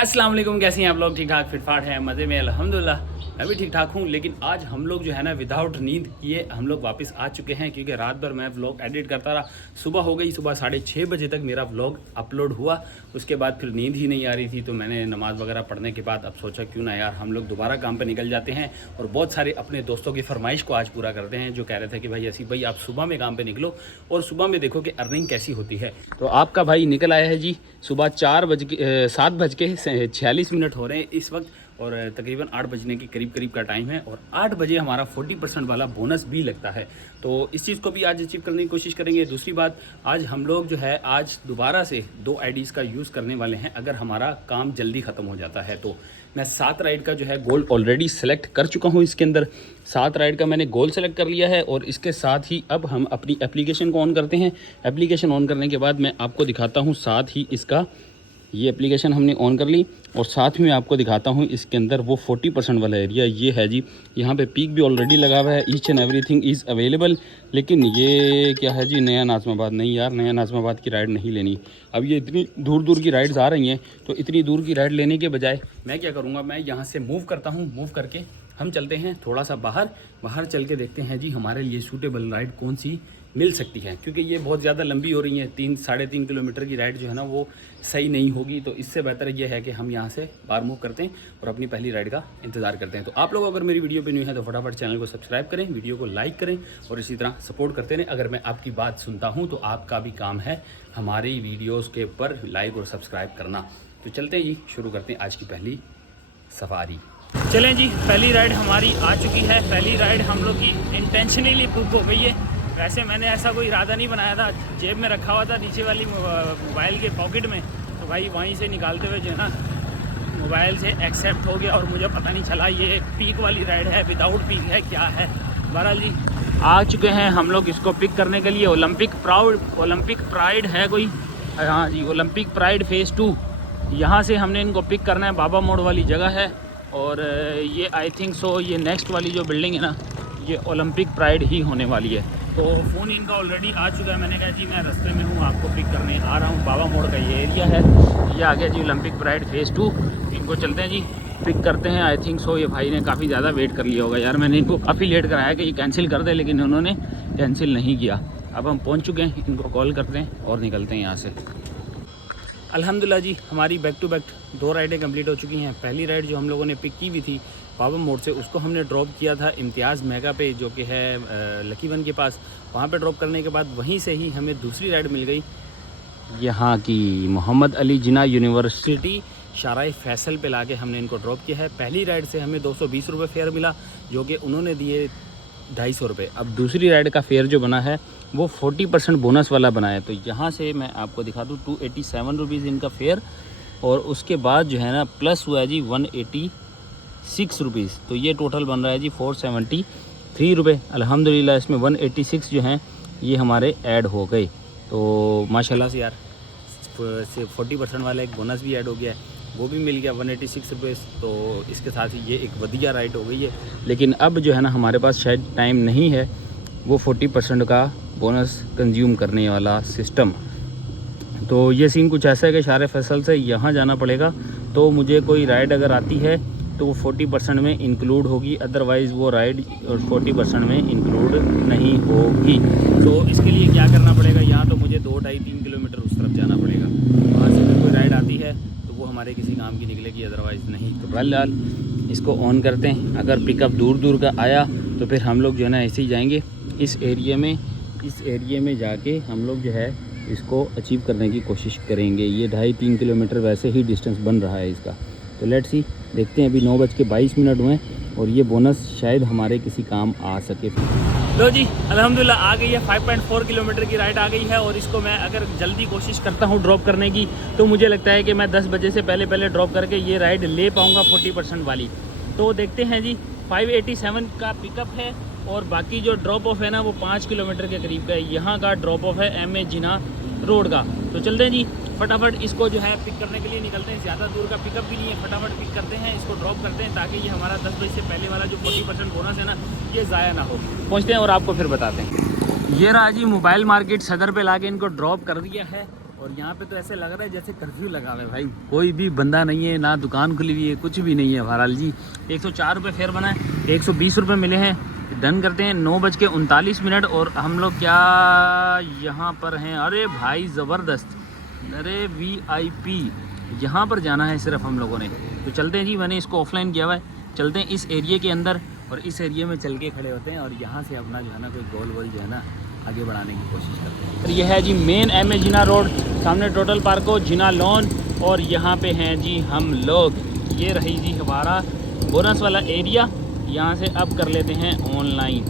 अस्सलाम वालेकुम, कैसे हैं आप लोग? ठीक ठाक फिटफाट है, मज़े में अल्हम्दुलिल्लाह। मैं भी ठीक ठाक हूँ। लेकिन आज हम लोग जो है ना विदाउट नींद किए हम लोग वापस आ चुके हैं, क्योंकि रात भर मैं व्लॉग एडिट करता रहा। सुबह हो गई, सुबह 6:30 बजे तक मेरा व्लॉग अपलोड हुआ। उसके बाद फिर नींद ही नहीं आ रही थी, तो मैंने नमाज़ वगैरह पढ़ने के बाद अब सोचा क्यों ना यार हम लोग दोबारा काम पर निकल जाते हैं और बहुत सारे अपने दोस्तों की फरमाइश को आज पूरा करते हैं, जो कह रहे थे कि भाई ऐसी भाई आप सुबह में काम पर निकलो और सुबह में देखो कि अर्निंग कैसी होती है। तो आपका भाई निकल आया है जी। सुबह 7:46 हो रहे हैं इस वक्त और तकरीबन 8 बजने के करीब का टाइम है और 8 बजे हमारा 40% वाला बोनस भी लगता है। तो इस चीज़ को भी आज अचीव करने की कोशिश करेंगे। दूसरी बात, आज हम लोग जो है आज दोबारा से 2 आईडीज़ का यूज़ करने वाले हैं अगर हमारा काम जल्दी ख़त्म हो जाता है तो। मैं 7 राइड का जो है गोल ऑलरेडी सेलेक्ट कर चुका हूँ। इसके अंदर 7 राइड का मैंने गोल सेलेक्ट कर लिया है और इसके साथ ही अब हम अपनी एप्लीकेशन को ऑन करते हैं। एप्लीकेशन ऑन करने के बाद मैं आपको दिखाता हूँ, साथ ही इसका ये एप्लीकेशन हमने ऑन कर ली और साथ ही मैं आपको दिखाता हूँ इसके अंदर वो 40% वाला एरिया ये है जी। यहाँ पे पीक भी ऑलरेडी लगा हुआ है, each and everything is available. लेकिन ये क्या है जी, नया नाज़माबाद नहीं यार, नया नाज़माबाद की राइड नहीं लेनी। अब ये इतनी दूर की राइड्स आ रही हैं, तो इतनी दूर की राइड लेने के बजाय मैं क्या करूँगा, मैं यहाँ से मूव करता हूँ। मूव करके हम चलते हैं थोड़ा सा बाहर चल के देखते हैं जी हमारे लिए सूटेबल राइड कौन सी मिल सकती है, क्योंकि ये बहुत ज़्यादा लंबी हो रही है। 3-3.5 किलोमीटर की राइड जो है ना वो सही नहीं होगी। तो इससे बेहतर ये है कि हम यहाँ से बाहर मूव करते हैं और अपनी पहली राइड का इंतज़ार करते हैं। तो आप लोग अगर मेरी वीडियो पे न्यू है तो फटाफट चैनल को सब्सक्राइब करें, वीडियो को लाइक करें और इसी तरह सपोर्ट करते रहें। अगर मैं आपकी बात सुनता हूँ तो आपका भी काम है हमारी वीडियोज़ के ऊपर लाइक और सब्सक्राइब करना। तो चलते हैं जी, शुरू करते हैं आज की पहली सफारी। चलें जी, पहली राइड हमारी आ चुकी है। पहली राइड हम लोग की इंटेंशनली बुक हो गई है। वैसे मैंने ऐसा कोई इरादा नहीं बनाया था, जेब में रखा हुआ था नीचे वाली मोबाइल के पॉकेट में, तो भाई वहीं से निकालते हुए जो है ना मोबाइल से एक्सेप्ट हो गया और मुझे पता नहीं चला ये पीक वाली राइड है, विदाउट पीक है, क्या है। बहरहाल जी आ चुके हैं हम लोग इसको पिक करने के लिए। ओलंपिक प्राइड है कोई, हाँ जी, ओलंपिक प्राइड फेज़ 2। यहाँ से हमने इनको पिक करना है। बाबा मोड़ वाली जगह है और ये आई थिंक सो ये नेक्स्ट वाली जो बिल्डिंग है ना ये ओलंपिक प्राइड ही होने वाली है। तो फ़ोन इनका ऑलरेडी आ चुका है। मैंने कहा जी मैं रास्ते में हूँ, आपको पिक करने आ रहा हूँ। बाबा मोड़ का ये एरिया है, ये आ गया जी ओलंपिक प्राइड फेज़ 2। इनको चलते हैं जी, पिक करते हैं। आई थिंक सो ये भाई ने काफ़ी ज़्यादा वेट कर लिया होगा यार, मैंने इनको काफ़ी लेट कराया कि ये कैंसिल कर दे, लेकिन उन्होंने कैंसिल नहीं किया। अब हम पहुँच चुके हैं, इनको कॉल करते हैं और निकलते हैं यहाँ से। अल्हम्दुलिल्लाह जी हमारी बैक टू बैक 2 राइडें कंप्लीट हो चुकी हैं। पहली राइड जो हम लोगों ने पिक की हुई थी बाबा मोड़ से, उसको हमने ड्रॉप किया था इम्तियाज़ मेगा पे, जो कि है लकी वन के पास। वहाँ पे ड्रॉप करने के बाद वहीं से ही हमें दूसरी राइड मिल गई यहाँ की मोहम्मद अली जिन्ना यूनिवर्सिटी शाराय फैसल पे लाके हमने इनको ड्रॉप किया है। पहली राइड से हमें 220 रुपये फेयर मिला, जो कि उन्होंने दिए 250 रुपये। अब दूसरी राइड का फेयर जो बना है वो 40% बोनस वाला बना है। तो यहाँ से मैं आपको दिखा दूँ 287 रुपीज़ इनका फेयर, और उसके बाद जो है ना प्लस हुआ है जी 186 रुपीज़। तो ये टोटल बन रहा है जी 473 रुपये। अल्हम्दुलिल्लाह इसमें 186 जो हैं ये हमारे ऐड हो गए। तो माशाल्लाह से यार 40% वाला एक बोनस भी ऐड हो गया है, वो भी मिल गया 186 रुपये। तो इसके साथ ही ये एक वधिया राइड हो गई है। लेकिन अब जो है ना हमारे पास शायद टाइम नहीं है वो 40% का बोनस कंज्यूम करने वाला सिस्टम। तो ये सीन कुछ ऐसा है कि शाराय फैसल से यहाँ जाना पड़ेगा। तो मुझे कोई राइड अगर आती है तो वो 40% में इंक्लूड होगी, अदरवाइज़ वो राइड 40% में इंक्लूड नहीं होगी। तो इसके लिए क्या करना पड़ेगा, यहाँ तो मुझे 2-2.5-3 किलोमीटर उस तरफ जाना पड़ेगा। वहाँ से अगर कोई राइड आती है तो वो हमारे किसी काम की निकलेगी, अदरवाइज़ नहीं। तो फिलहाल इसको ऑन करते हैं। अगर पिकअप दूर का आया तो फिर हम लोग जो है ना ऐसे ही जाएंगे इस एरिए में जाके हम लोग जो है इसको अचीव करने की कोशिश करेंगे। ये 2.5-3 किलोमीटर वैसे ही डिस्टेंस बन रहा है इसका। तो लेट्स सी, देखते हैं। अभी 9:22 हुए और ये बोनस शायद हमारे किसी काम आ सके। लो जी अल्हम्दुलिल्लाह आ गई है, 5.4 किलोमीटर की राइड आ गई है। और इसको मैं अगर जल्दी कोशिश करता हूँ ड्रॉप करने की तो मुझे लगता है कि मैं 10 बजे से पहले ड्रॉप करके ये राइड ले पाऊँगा 40% वाली। तो देखते हैं जी, 587 का पिकअप है और बाकी जो ड्रॉप ऑफ है ना वो 5 किलोमीटर के करीब का है। यहाँ का ड्रॉप ऑफ है MA जिन्ना रोड का। तो चलते हैं जी, फटाफट इसको जो है पिक करने के लिए निकलते हैं। ज़्यादा दूर का पिकअप भी नहीं है, फटाफट पिक करते हैं, इसको ड्रॉप करते हैं, ताकि ये हमारा 10 बजे से पहले वाला जो 40% बोनस है ना ये ज़ाया ना हो। पहुँचते हैं और आपको फिर बताते हैं। ये रहा जी, मोबाइल मार्केट सदर पे लाके इनको ड्रॉप कर दिया है और यहाँ पे तो ऐसे लग रहा है जैसे कर्फ्यू लगा हुआ है भाई, कोई भी बंदा नहीं है, ना दुकान खुली हुई है, कुछ भी नहीं है। बहरहाल जी 104 रुपये फेयर बना है, 120 रुपये मिले हैं। डन करते हैं। 9:39 और हम लोग क्या यहाँ पर हैं। अरे भाई ज़बरदस्त, अरे VIP यहाँ पर जाना है सिर्फ हम लोगों ने। तो चलते हैं जी, मैंने इसको ऑफलाइन किया हुआ है। चलते हैं इस एरिया के अंदर और इस एरिया में चल के खड़े होते हैं और यहाँ से अपना जो है ना कोई गोल वोल जो है ना आगे बढ़ाने की कोशिश करते हैं। तो ये है जी मेन MA जिना रोड, सामने टोटल पार्को जिना लॉन और यहाँ पे हैं जी हम लोग। ये रही जी हमारा बोनस वाला एरिया। यहाँ से अब कर लेते हैं ऑनलाइन,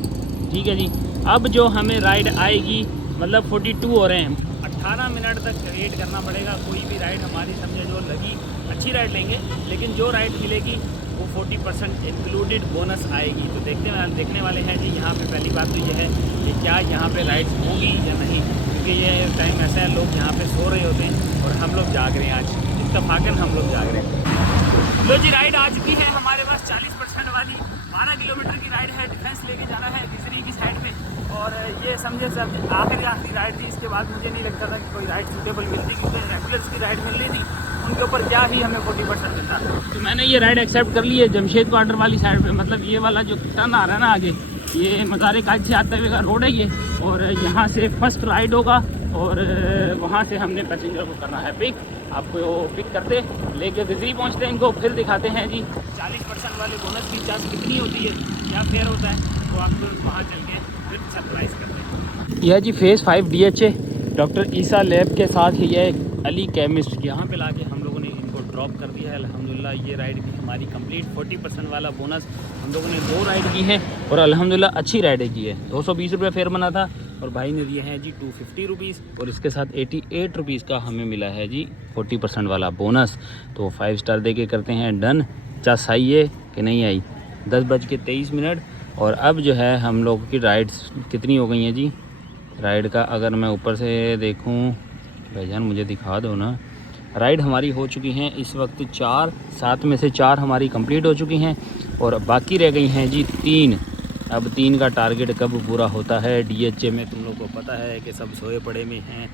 ठीक है जी। अब जो हमें राइड आएगी, मतलब 42 हो रहे हैं, 18 मिनट तक वेट करना पड़ेगा। कोई भी राइड हमारी समझे जो लगी, अच्छी राइड लेंगे, लेकिन जो राइड मिलेगी वो 40% इंक्लूडेड बोनस आएगी। तो देखने वाले हैं जी। यहाँ पे पहली बात तो ये है कि क्या यहाँ पे राइड्स होगी या नहीं, क्योंकि ये टाइम ऐसा है लोग यहाँ पे सो रहे होते हैं और हम लोग जाग रहे हैं। आज इत्तफाकन हम लोग जाग रहे हैं। लो जी राइड आ चुकी है हमारे पास 40% वाली 12 किलोमीटर की राइड है। डिफेंस लेके जाना है तीसरी की साइड में और ये समझे सब आखिरी राइड थी। इसके बाद मुझे नहीं लगता था कि कोई राइड सूटेबल मिलती, क्योंकि रेगुलर्स की राइड मिल रही थी, उनके ऊपर क्या ही हमें 40% मिलता। तो मैंने ये राइड एक्सेप्ट कर ली है जमशेद क्वार्टर वाली साइड पे। मतलब ये वाला जो टर्न आ रहा है ना आगे, ये मज़ारे काज से आते हुए का रोड है ये, और यहाँ से फर्स्ट राइड होगा और वहाँ से हमने पैसेंजर को करना है पिक। आपको पिक करते लेके दिल्ली पहुँचते हैं, इनको फिर दिखाते हैं जी 40% वाले बोनस की चार्ज कितनी होती है, क्या फेयर होता है, तो आपको वहाँ चल के फिर सरप्राइज करते हैं। यह जी फेज़ 5 DHA डॉक्टर ईसा लैब के साथ ही है अली केमिस्ट। यहाँ पे लाके हम लोगों ने इनको ड्रॉप कर दिया है अल्हम्दुलिल्लाह। ये राइड भी हमारी कंप्लीट 40% वाला बोनस हम लोगों ने 2 राइड की है और अल्हम्दुलिल्लाह अच्छी राइडें की है। 220 रुपये फेयर बना था और भाई ने दिए हैं जी 250 रुपीज़ और इसके साथ 88 रुपीज़ का हमें मिला है जी 40% वाला बोनस। तो 5 स्टार दे के करते हैं डन। चास आई है कि नहीं आई। 10:23 और अब जो है हम लोग की राइड्स कितनी हो गई हैं जी। राइड का अगर मैं ऊपर से देखूं, भाईजान मुझे दिखा दो ना। राइड हमारी हो चुकी हैं इस वक्त 4, 7 में से 4 हमारी कंप्लीट हो चुकी हैं और बाकी रह गई हैं जी 3। अब 3 का टारगेट कब पूरा होता है। DHA में तुम लोग को पता है कि सब सोए पड़े में हैं,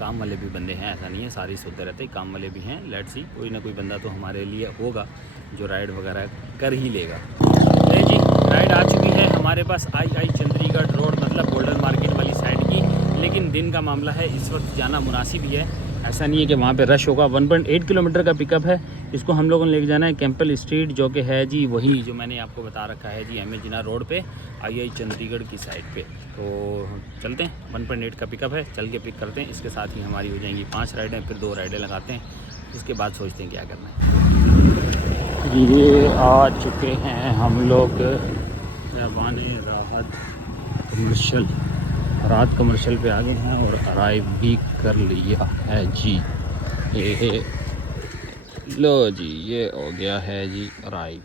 काम वाले भी बंदे हैं, ऐसा नहीं है सारी सोते रहते, काम वाले भी हैं। लेट्स सी, कोई ना कोई बंदा तो हमारे लिए होगा जो राइड वगैरह कर ही लेगा। नहीं जी राइड आ चुकी है हमारे पास आई चंडीगढ़ रोड, मतलब गोल्डन मार्केट वाली साइड की। लेकिन दिन का मामला है, इस वक्त जाना मुनासिब ही है, ऐसा नहीं है कि वहाँ पे रश होगा। 1.8 किलोमीटर का पिकअप है। इसको हम लोगों ने लेके जाना है कैंपल स्ट्रीट, जो कि है जी वही जो मैंने आपको बता रखा है जी MA जिना रोड पे, आई चंडीगढ़ की साइड पे। तो चलते हैं, 1.8 का पिकअप है, चल के पिक करते हैं। इसके साथ ही हमारी हो जाएंगी 5 राइडें, फिर 2 राइडें लगाते हैं, इसके बाद सोचते हैं क्या करना है। ये आ चुके हैं हम लोग रहमान राहत कमर्शियल, रात कमर्शियल पे आ गए हैं और अराइव भी कर लिया है जी। ये लो जी, ये हो गया है जी अराइव।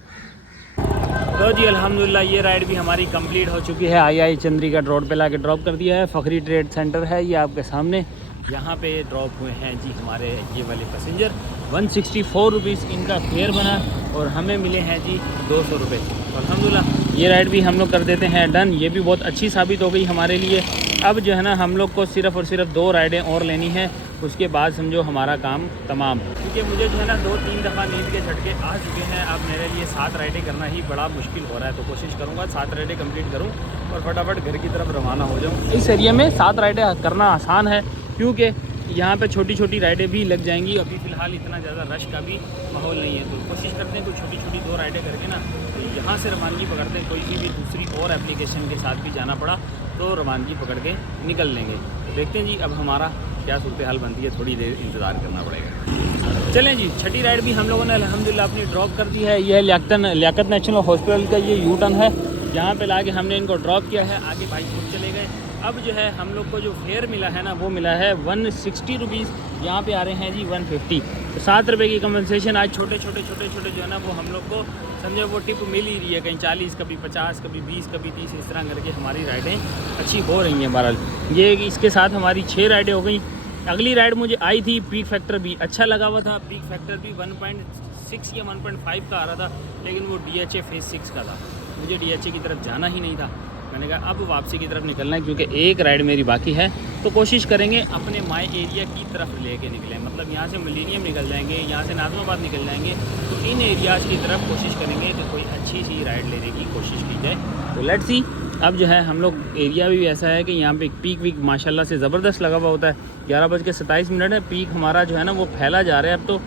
तो जी अल्हम्दुलिल्लाह ये राइड भी हमारी कंप्लीट हो चुकी है। आई चंडीगढ़ रोड पे लाके ड्रॉप कर दिया है। फखरी ट्रेड सेंटर है ये आपके सामने, यहाँ पे ड्रॉप हुए हैं जी हमारे ये वाले पैसेंजर। 164 रुपीज़ इनका फेयर बना और हमें मिले हैं जी 200 रुपये। अल्हम्दुलिल्लाह ये राइड भी हम लोग कर देते हैं डन। ये भी बहुत अच्छी साबित हो गई हमारे लिए। अब जो है ना हम लोग को सिर्फ़ और सिर्फ 2 राइडें और लेनी है, उसके बाद समझो हमारा काम तमाम। क्योंकि मुझे जो है ना 2-3 दफ़ा नींद के झटके आ चुके हैं। अब मेरे लिए 7 राइडें करना ही बड़ा मुश्किल हो रहा है, तो कोशिश करूँगा 7 राइडें कंप्लीट करूँ और फटाफट घर की तरफ रवाना हो जाऊँ। इस एरिया में 7 राइडें करना आसान है, क्योंकि यहाँ पे छोटी छोटी राइडें भी लग जाएंगी। अभी फ़िलहाल इतना ज़्यादा रश का भी माहौल नहीं है, तो कोशिश करते हैं कोई छोटी छोटी 2 राइडें करके ना तो यहाँ से रवानगी पकड़ते हैं। कोई सी भी दूसरी और एप्लीकेशन के साथ भी जाना पड़ा तो रवानगी पकड़ के निकल लेंगे। देखते हैं जी अब हमारा क्या सूरत हाल बनती है, थोड़ी देर इंतज़ार करना पड़ेगा। चलें जी, छठी राइड भी हम लोगों ने अल्हम्दुलिल्लाह अपनी ड्रॉप कर दी है। यह लियाकत नेशनल हॉस्पिटल का ये U टर्न है, यहाँ पे लाके हमने इनको ड्रॉप किया है। आगे भाई खुद चले गए। अब जो है हम लोग को जो फेयर मिला है ना वो मिला है 160 रुपीज़। यहाँ पे आ रहे हैं जी 150, तो 7 रुपये की कंपनसेशन। आज छोटे छोटे जो है ना वो हम लोग को समझे वो टिप मिल ही रही है, कहीं 40, कभी 50, कभी 20, कभी 30, इस तरह करके हमारी राइडें अच्छी हो रही हैं। बहरहाल ये इसके साथ हमारी 6 राइडें हो गई। अगली राइड मुझे आई थी, पीक फैक्टर भी अच्छा लगा हुआ था। पीक फैक्टर भी 1.6 या 1.5 का आ रहा था, लेकिन वो DHA फेज़ 6 का था। मुझे DHA की तरफ जाना ही नहीं था, मैंने कहा अब वापसी की तरफ निकलना है क्योंकि एक राइड मेरी बाकी है, तो कोशिश करेंगे अपने माई एरिया की तरफ लेके निकलें। मतलब यहाँ से मिलेनियम निकल जाएंगे, यहाँ से नाज़िमाबाद निकल जाएंगे, तो इन एरियाज़ की तरफ कोशिश करेंगे कि कोई अच्छी सी राइड लेने की कोशिश की जाए। तो लेट्स सी। अब जो है हम लोग एरिया भी ऐसा है कि यहाँ पे पीक वीक माशाल्लाह से ज़बरदस्त लगा हुआ होता है। 11:27 है, पीक हमारा जो है ना वो फैला जा रहा है अब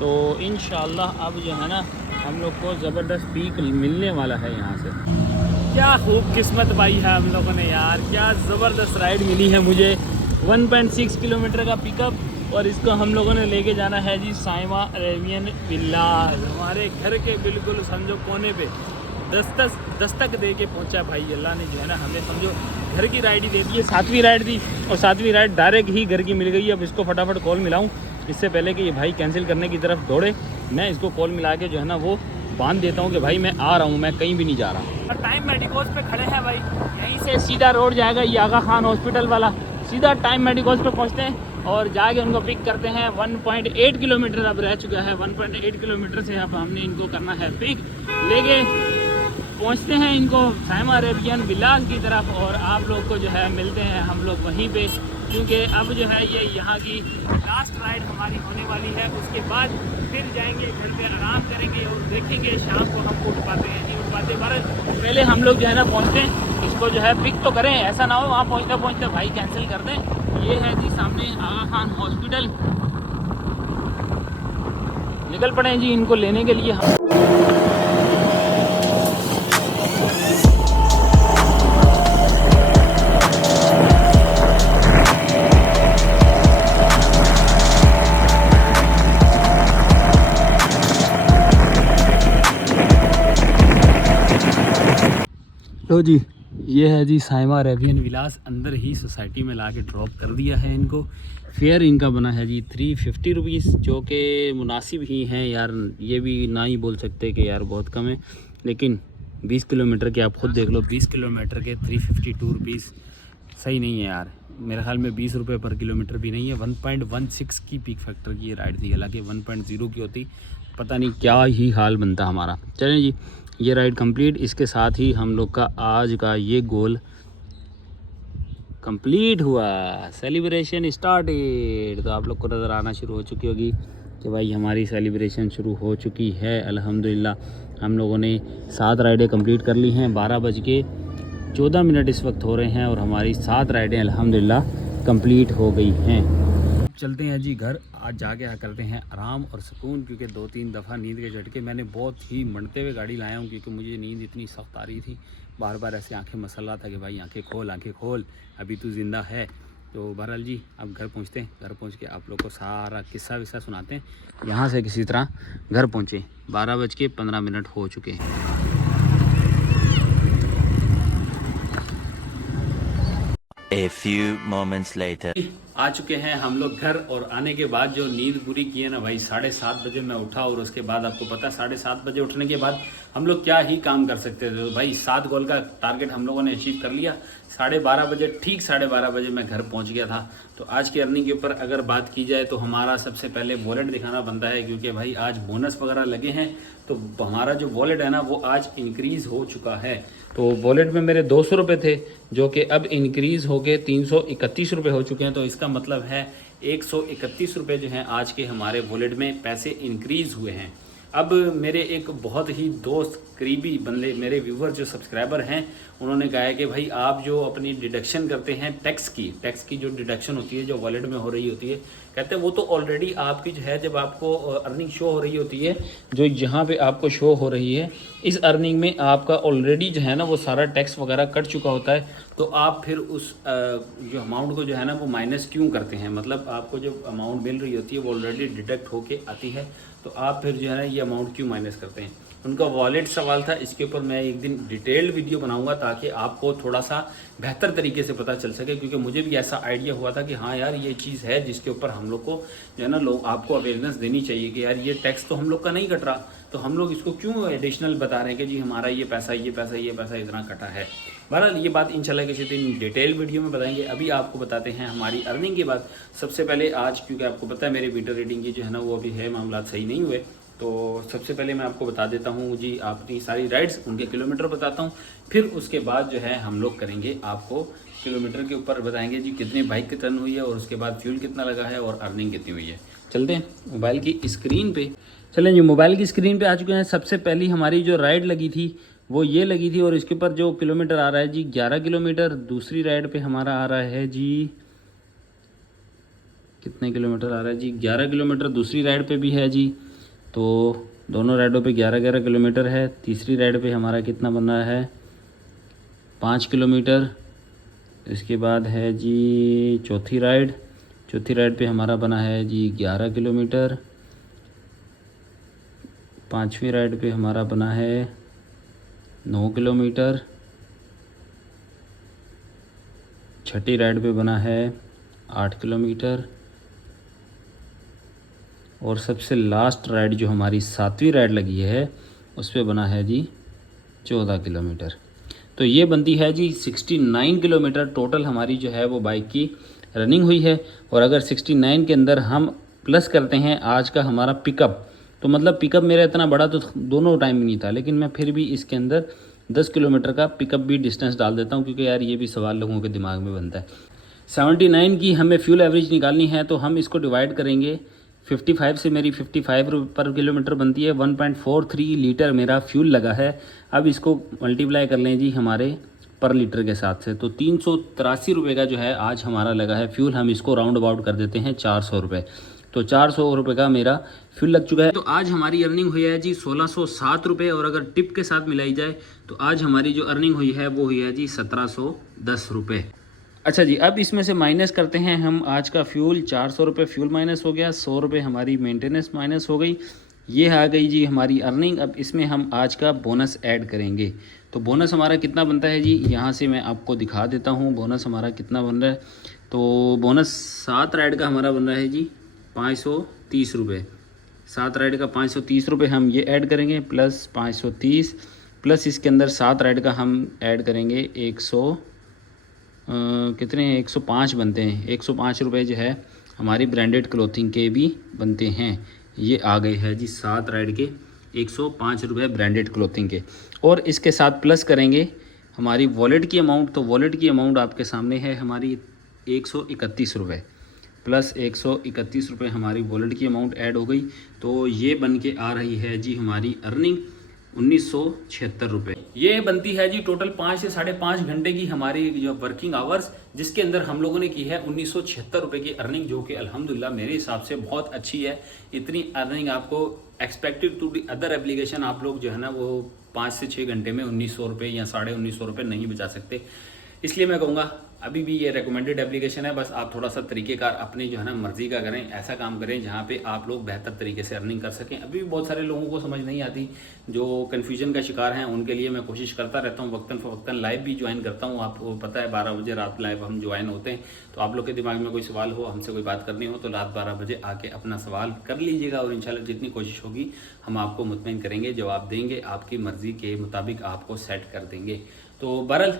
तो इंशाअल्लाह अब जो है ना हम लोग को ज़बरदस्त पीक मिलने वाला है यहाँ से। क्या खूब किस्मत पाई है हम लोगों ने यार, क्या ज़बरदस्त राइड मिली है मुझे। 1.6 किलोमीटर का पिकअप और इसको हम लोगों ने लेके जाना है जी साइमा अरेबियन विलाज। हमारे घर के बिल्कुल समझो कोने पे दस्तक दे के पहुंचा भाई। अल्लाह ने जो है ना हमें समझो घर की राइड ही दे दी है। 7वीं राइड थी और 7वीं राइड डायरेक्ट ही घर की मिल गई। अब इसको फटाफट कॉल मिलाऊं इससे पहले कि ये भाई कैंसिल करने की तरफ दौड़े। मैं इसको कॉल मिला के जो है ना वो बांध देता हूँ कि भाई मैं आ रहा हूँ, मैं कहीं भी नहीं जा रहा। टाइम मेडिकोस पे खड़े हैं भाई, यहीं से सीधा रोड जाएगा ये आगा खान हॉस्पिटल वाला, सीधा टाइम मेडिकोस पे पहुँचते हैं और जाके उनको पिक करते हैं। 1.8 किलोमीटर अब रह चुका है, 1.8 किलोमीटर से अब हमने इनको करना है पिक। लेके पहुँचते हैं इनको साइमा अरेबियन विलाज की तरफ और आप लोग को जो है मिलते हैं हम लोग वहीं पे, क्योंकि अब जो है ये यहाँ की लास्ट राइड हमारी होने वाली है। उसके बाद फिर जाएंगे घर पे आराम करेंगे और देखेंगे शाम को हम उठ पाते हैं नहीं उठ पाते। पहले हम लोग जो है ना पहुँचते हैं, इसको जो है पिक तो करें, ऐसा ना हो वहाँ पहुँचते भाई कैंसिल कर दें। ये है जी सामने आगा खान हॉस्पिटल, निकल पड़े हैं जी इनको लेने के लिए हम। लो जी, ये है जी साइमा अरेबियन विलास। अंदर ही सोसाइटी में ला के ड्रॉप कर दिया है इनको। फेयर इनका बना है जी 350 रुपीज़, जो कि मुनासिब ही हैं यार। ये भी ना ही बोल सकते कि यार बहुत कम है, लेकिन 20 किलोमीटर के आप खुद देख लो, 20 किलोमीटर के 352 रुपीज़ सही नहीं है यार। मेरे ख्याल में 20 रुपये पर किलोमीटर भी नहीं है। 1.16 की पीक फैक्टर की ये राइड थी, हालांकि 1.0 की होती पता नहीं क्या ही हाल बनता हमारा। चलें जी, ये राइड कंप्लीट। इसके साथ ही हम लोग का आज का ये गोल कंप्लीट हुआ, सेलिब्रेशन स्टार्टेड। तो आप लोग को नज़र आना शुरू हो चुकी होगी कि भाई हमारी सेलिब्रेशन शुरू हो चुकी है अल्हम्दुलिल्लाह। हम लोगों ने 7 राइडें कंप्लीट कर ली हैं। 12:14 इस वक्त हो रहे हैं और हमारी 7 राइडें अल्हम्दुलिल्लाह कंप्लीट हो गई हैं। चलते हैं जी घर, आज जाके करते हैं आराम और सुकून, क्योंकि 2-3 दफ़ा नींद के झटके मैंने बहुत ही मंडते हुए गाड़ी लाया हूँ, क्योंकि मुझे नींद इतनी सख्त आ रही थी। बार बार ऐसे आंखें मसल रहा था कि भाई आंखें खोल अभी तू ज़िंदा है। तो बहरहाल जी अब घर पहुँचते हैं। घर पहुँच के आप लोग को सारा किस्सा विस्सा सुनाते हैं। यहाँ से किसी तरह घर पहुँचे, 12:15 हो चुके हैं। A few moments later. आ चुके हैं हम लोग घर, और आने के बाद जो नींद पूरी की है ना भाई, 7:30 बजे मैं उठा। और उसके बाद आपको पता 7:30 बजे उठने के बाद हम लोग क्या ही काम कर सकते थे। तो भाई 7 गोल का टारगेट हम लोगों ने अचीव कर लिया। 12:30 बजे, ठीक 12:30 बजे मैं घर पहुंच गया था। तो आज की अर्निंग के ऊपर अगर बात की जाए तो हमारा सबसे पहले वॉलेट दिखाना बनता है, क्योंकि भाई आज बोनस वगैरह लगे हैं। तो हमारा जो वॉलेट है ना वो आज इंक्रीज़ हो चुका है। तो वॉलेट में मेरे 200 रुपये थे, जो कि अब इंक्रीज़ हो के 331 रुपये हो चुके हैं। तो इसका मतलब है 131 रुपये जो हैं आज के हमारे वॉलेट में पैसे इंक्रीज़ हुए हैं। अब मेरे एक बहुत ही दोस्त करीबी बंदे, मेरे व्यूवर जो सब्सक्राइबर हैं, उन्होंने कहा है कि भाई आप जो अपनी डिडक्शन करते हैं टैक्स की जो डिडक्शन होती है, जो वॉलेट में हो रही होती है, कहते हैं वो तो ऑलरेडी आपकी जो है, जब आपको अर्निंग शो हो रही होती है, जो यहाँ पे आपको शो हो रही है, इस अर्निंग में आपका ऑलरेडी जो है ना वो सारा टैक्स वगैरह कट चुका होता है। तो आप फिर उस जो अमाउंट को जो है ना वो माइनस क्यों करते हैं? मतलब आपको जो अमाउंट मिल रही होती है वो ऑलरेडी डिडक्ट होके आती है, तो आप फिर जो है ना ये अमाउंट क्यों माइनस करते हैं? उनका वॉलेट सवाल था। इसके ऊपर मैं एक दिन डिटेल्ड वीडियो बनाऊंगा ताकि आपको थोड़ा सा बेहतर तरीके से पता चल सके, क्योंकि मुझे भी ऐसा आइडिया हुआ था कि हाँ यार ये चीज़ है जिसके ऊपर हम लोग को जो है ना लोग आपको अवेयरनेस देनी चाहिए कि यार ये टैक्स तो हम लोग का नहीं कट रहा, तो हम लोग इसको क्यों एडिशनल बता रहे हैं कि जी हमारा ये पैसा इतना कटा है। बहरहाल ये बात इंशाल्लाह किसी दिन डिटेल वीडियो में बताएंगे। अभी आपको बताते हैं हमारी अर्निंग के बाद। सबसे पहले आज, क्योंकि आपको पता है मेरे मीटर रीडिंग की जो है ना वो अभी है मामला सही नहीं हुए, तो सबसे पहले मैं आपको बता देता हूँ जी अपनी सारी राइड्स, उनके किलोमीटर बताता हूँ। फिर उसके बाद जो है हम लोग करेंगे आपको किलोमीटर के ऊपर बताएंगे जी कितनी बाइक की टर्न हुई है और उसके बाद फ्यूल कितना लगा है और अर्निंग कितनी हुई है। चलते हैं मोबाइल की स्क्रीन पे। चलें जी, मोबाइल की स्क्रीन पे आ चुके हैं। सबसे पहली हमारी जो राइड लगी थी वो ये लगी थी और इसके ऊपर जो किलोमीटर आ रहा है जी 11 किलोमीटर। दूसरी राइड पे हमारा आ रहा है जी कितने किलोमीटर आ रहा है जी 11 किलोमीटर दूसरी राइड पे भी है जी। तो दोनों राइडों पे 11-11 किलोमीटर है। तीसरी राइड पे हमारा कितना बन रहा है 5 किलोमीटर। इसके बाद है जी चौथी राइड पे हमारा बना है जी 11 किलोमीटर। पांचवी राइड पे हमारा बना है 9 किलोमीटर। छठी राइड पे बना है 8 किलोमीटर और सबसे लास्ट राइड जो हमारी 7वीं राइड लगी है उस पे बना है जी 14 किलोमीटर। तो ये बनती है जी 69 किलोमीटर टोटल हमारी जो है वो बाइक की रनिंग हुई है। और अगर 69 के अंदर हम प्लस करते हैं आज का हमारा पिकअप, तो मतलब पिकअप मेरा इतना बड़ा तो दोनों टाइम नहीं था, लेकिन मैं फिर भी इसके अंदर 10 किलोमीटर का पिकअप भी डिस्टेंस डाल देता हूँ, क्योंकि यार ये भी सवाल लोगों के दिमाग में बनता है। 79 की हमें फ्यूल एवरेज निकालनी है, तो हम इसको डिवाइड करेंगे 55 से। मेरी 55 पर किलोमीटर बनती है। 1.43 लीटर मेरा फ्यूल लगा है। अब इसको मल्टीप्लाई कर लें जी हमारे पर लीटर के साथ से, तो 383 रुपये का जो है आज हमारा लगा है फ्यूल। हम इसको राउंड अबाउट कर देते हैं 400 रुपये। तो 400 रुपये का मेरा फ्यूल लग चुका है। तो आज हमारी अर्निंग हुई है जी 1607 रुपये, और अगर टिप के साथ मिलाई जाए तो आज हमारी जो अर्निंग हुई है वो हुई है जी 1710 रुपये। अच्छा जी, अब इसमें से माइनस करते हैं हम आज का फ्यूल। 400 रुपये फ्यूल माइनस हो गया, 100 रुपये हमारी मेंटेनेंस माइनस हो गई, ये आ गई जी हमारी अर्निंग। अब इसमें हम आज का बोनस ऐड करेंगे। तो बोनस हमारा कितना बनता है जी, यहाँ से मैं आपको दिखा देता हूँ बोनस हमारा कितना बन रहा है। तो बोनस 7 राइड का हमारा बन रहा है जी 530 रुपये। 7 राइड का 530 रुपये हम ये ऐड करेंगे, प्लस 530 प्लस इसके अंदर 7 राइड का हम ऐड करेंगे 100 कितने 105 बनते हैं। 105 रुपये जो है हमारी ब्रांडेड क्लोथिंग के भी बनते हैं। ये आ गए हैं जी 7 राइड के 105 रुपये ब्रांडेड क्लोथिंग के। और इसके साथ प्लस करेंगे हमारी वॉलेट की अमाउंट। तो वॉलेट की अमाउंट आपके सामने है हमारी 131 रुपये, प्लस 131 रुपये हमारी वॉलेट की अमाउंट ऐड हो गई। तो ये बन के आ रही है जी हमारी अर्निंग 1976 रुपये। ये बनती है जी टोटल 5 से 5.5 घंटे की हमारी जो वर्किंग आवर्स, जिसके अंदर हम लोगों ने की है 1976 रुपये की अर्निंग, जो कि अल्हम्दुलिल्लाह मेरे हिसाब से बहुत अच्छी है। इतनी अर्निंग आपको expected to the other application आप लोग जो है ना वो 5 से 6 घंटे में 1900 रुपये या 1950 रुपये नहीं बचा सकते। इसलिए मैं कहूँगा अभी भी ये रिकमेंडेड एप्लीकेशन है, बस आप थोड़ा सा तरीकेकार अपनी जो है ना मर्जी का करें, ऐसा काम करें जहाँ पे आप लोग बेहतर तरीके से अर्निंग कर सकें। अभी भी बहुत सारे लोगों को समझ नहीं आती, जो कन्फ्यूजन का शिकार हैं, उनके लिए मैं कोशिश करता रहता हूँ। वक्तन फ़वक्तन लाइव भी ज्वाइन करता हूँ। आपको पता है 12 बजे रात लाइव हम ज्वाइन होते हैं। तो आप लोग के दिमाग में कोई सवाल हो, हमसे कोई बात करनी हो, तो रात 12 बजे आके अपना सवाल कर लीजिएगा और इंशाल्लाह जितनी कोशिश होगी हम आपको मुतमईन करेंगे, जवाब देंगे, आपकी मर्ज़ी के मुताबिक आपको सेट कर देंगे। तो बहरहाल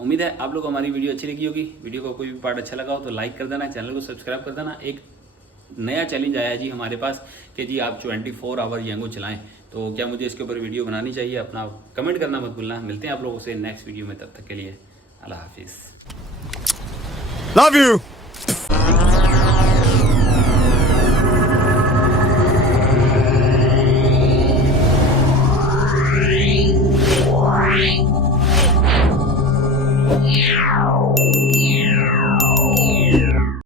उम्मीद है आप लोग को हमारी वीडियो अच्छी लगी होगी। वीडियो का कोई भी पार्ट अच्छा लगा हो तो लाइक कर देना, चैनल को सब्सक्राइब कर देना। एक नया चैलेंज आया है जी हमारे पास कि जी आप 24 आवर यंगो चलाएं, तो क्या मुझे इसके ऊपर वीडियो बनानी चाहिए? अपना कमेंट करना मत भूलना। मिलते हैं आप लोगों से नेक्स्ट वीडियो में, तब तक के लिए अल्लाह हाफिज़। Love you.